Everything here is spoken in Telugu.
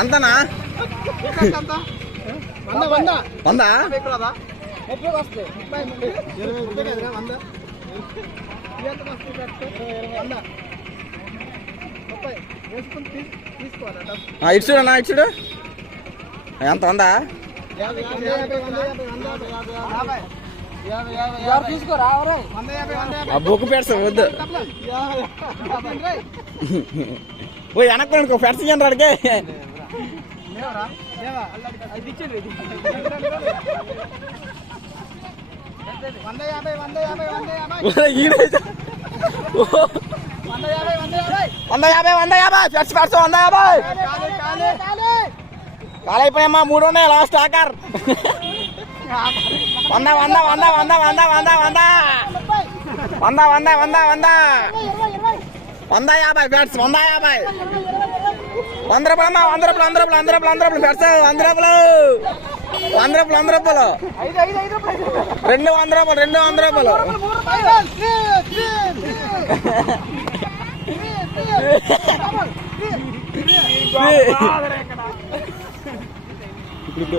ఎంతనా? 100 ఇటు చూడన్నా, ఇటు చూడు. ఎంత 100? ఆ బొక్కు పెడతా వద్దు. ఓ వెనక్కి పెడతాను రాడికే. కాలైపోయామ్మా, 3 ఉన్నాయి లాస్ట్ ఆకర్. 100 బ్యాట్స్ 150. 100 రూపాయలు అమ్మా, 100 రూపాయలు బ్యాట్స్ 100 రూపాయలు. 200 రూపాయలు. 200 రూపాయలు. ఇప్పుడు